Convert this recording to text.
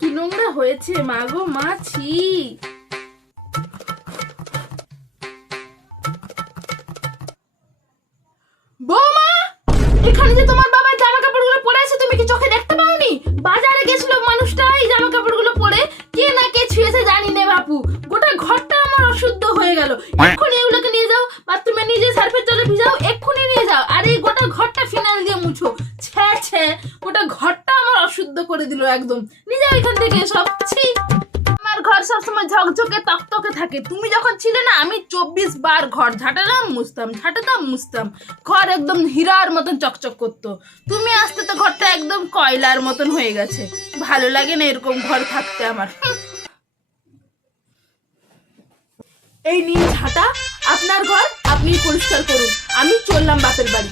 কি নোংরা হয়েছে, মা গো মা, ছি। বৌমা, এখানে যে তোমার বাবার জামা কাপড়গুলো পরে আছে, তুমি কি চোখে দেখতে পাওনি? বাজারে গেছিল মানুষটা এই জামা কাপড়গুলো পরে, কে না কে ছুঁয়েছে জানি না বাপু, গোটা ঘরটা আমার অশুদ্ধ হয়ে গেল। এক্ষুনি এগুলোকে নিয়ে যাও, বাথরুমে নিয়ে যেয়ে সার্ফের জলে ভিজাও, এক্ষুনি নিয়ে যাও। আর এই গোটা ঘরটা ফিনাইল দিয়ে মুছো। ছ্যা ছ্যা, গোটা ঘরটা আমার অশুদ্ধ করে দিল একদম। নিয়ে যাও এখান থেকে সব। ছি, আমার ঘর সবসময় ঝকঝকে তকতকে থাকে। তুমি যখন ছিলে না, আমি 24 বার ঘর ঝাঁটাতাম মুছতাম, ঘর একদম হীরার মতন চকচক করতো। তুমি আসতে তো ঘরটা একদম কয়লার মতন হয়ে গেছে। ভালো লাগে না এরকম ঘর থাকতে আমার। এই নিন ঝাঁটা, আপনার ঘর আপনি পরিষ্কার করুন, আমি চললাম বাপের বাড়ি।